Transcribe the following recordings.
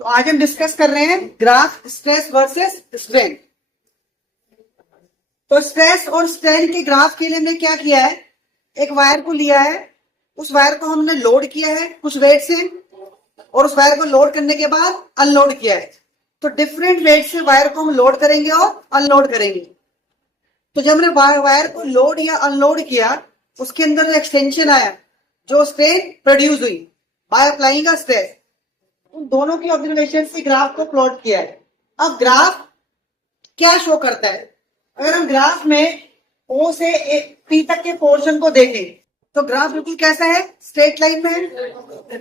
तो आज हम डिस्कस कर रहे हैं ग्राफ स्ट्रेस वर्सेस स्ट्रेन। तो स्ट्रेस और स्ट्रेन के ग्राफ के लिए हमने क्या किया है, एक वायर को लिया है, उस वायर को हमने लोड किया है कुछ वेट से, और उस वायर को लोड करने के बाद अनलोड किया है। तो डिफरेंट वेट से वायर को हम लोड करेंगे और अनलोड करेंगे। तो जब हमने वायर को लोड या अनलोड किया, उसके अंदर जो एक्सटेंशन आया, जो स्ट्रेन प्रोड्यूस हुई बाय अप्लाइंग अ स्ट्रेस, उन दोनों की ऑब्जर्वेशन से ग्राफ को प्लॉट किया है। अब ग्राफ क्या शो करता है, अगर हम ग्राफ में O से P तक के पोर्शन को देखें तो ग्राफ बिल्कुल कैसा है, स्ट्रेट लाइन में है।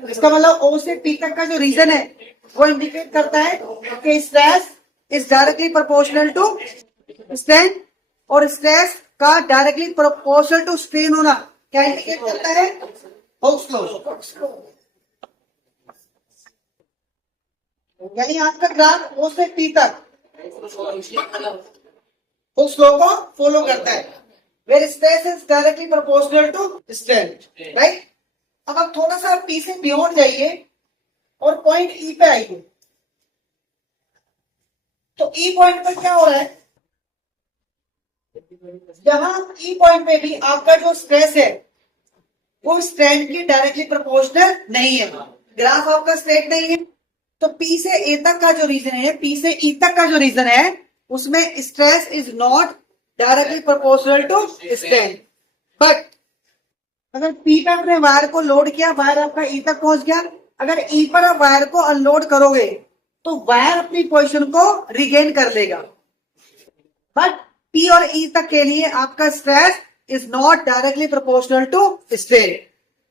इसका मतलब O से P तक का जो रीजन है वो इंडिकेट करता है कि stress is directly proportional to strain, और स्ट्रेस का डायरेक्टली प्रोपोर्शनल टू स्ट्रेन होना क्या इंडिकेट करता है, हुक्स लॉ। यानी आपका ग्राफ O से P तक हुक्स लॉ को फॉलो करता है, where stress is directly proportional to strain, right? अब आप थोड़ा सा P से बियॉन्ड जाइए और पॉइंट E पे आइए। तो E पॉइंट पर क्या हो रहा है, जहां E पॉइंट पे भी आपका जो स्ट्रेस है वो स्ट्रेन की डायरेक्टली प्रोपोर्शनल नहीं है, ग्राफ आपका स्ट्रेट नहीं है। तो P से A तक का जो रीजन है, P से E तक का जो रीजन है, उसमें stress is not directly proportional to strain. But अगर P पे आपने वायर को लोड किया, वायर आपका E तक पहुंच गया, अगर E पर आप वायर को अनलोड करोगे तो वायर अपनी पोजीशन को रिगेन कर लेगा। बट P और E तक के लिए आपका stress is not directly proportional to strain.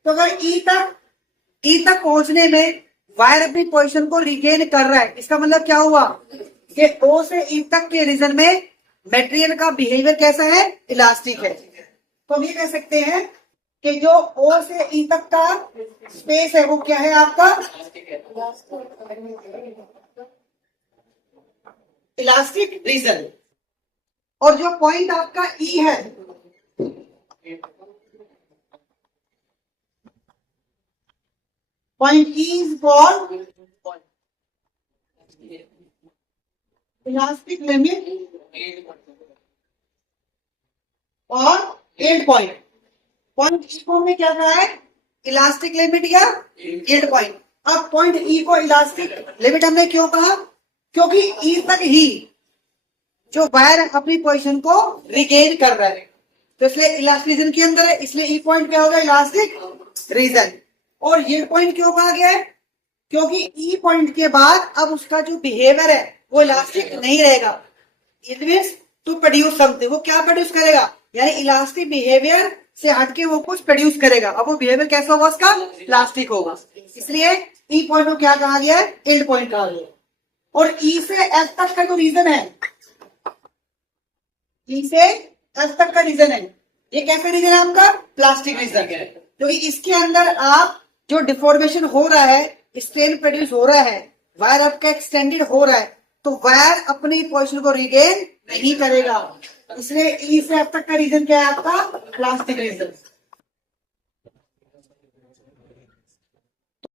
तो अगर E तक पहुंचने में वायर अपनी पोजीशन को रिगेन कर रहा है, इसका मतलब क्या हुआ कि O से E तक के रीजन में मटेरियल का बिहेवियर कैसा है, इलास्टिक है। तो हम ये कह सकते हैं कि जो O से E तक का स्पेस है वो क्या है आपका, इलास्टिक रीजन। और जो पॉइंट आपका E है, point E is called elastic limit और एंड पॉइंट। पॉइंट E को हमने क्या कहा है, इलास्टिक लिमिट या एंड पॉइंट। अब पॉइंट E को इलास्टिक लिमिट हमने क्यों कहा, क्योंकि E तक ही जो वायर अपनी पोजीशन को रिगेन कर रहा है, तो इसलिए इलास्टिक रीजन के अंदर है, इसलिए E पॉइंट क्या होगा, इलास्टिक रीजन। और ये पॉइंट क्यों कहा गया है, क्योंकि E पॉइंट के बाद अब उसका जो बिहेवियर है वो इलास्टिक नहीं रहेगा। It means to produce something, वो क्या प्रोड्यूस करेगा, यानी इलास्टिक बिहेवियर से हटके वो कुछ प्रोड्यूस करेगा। अब वो बिहेवियर कैसा होगा, उसका इलास्टिक होगा। इसलिए E पॉइंट को क्या कहा गया है, एंड पॉइंट कहा गया। और E से F तक का जो रीजन है, E से F तक का रीजन है, ये कैसा रीजन है आपका, प्लास्टिक रीजन है। क्योंकि इसके अंदर आप जो डिफॉर्मेशन हो रहा है, स्ट्रेन प्रोड्यूस हो रहा है, वायर आपका एक्सटेंडेड हो रहा है, तो वायर अपनी पोजीशन को रिगेन नहीं करेगा। इसलिए E से F तक का रीजन क्या है आपका, प्लास्टिक रीजन।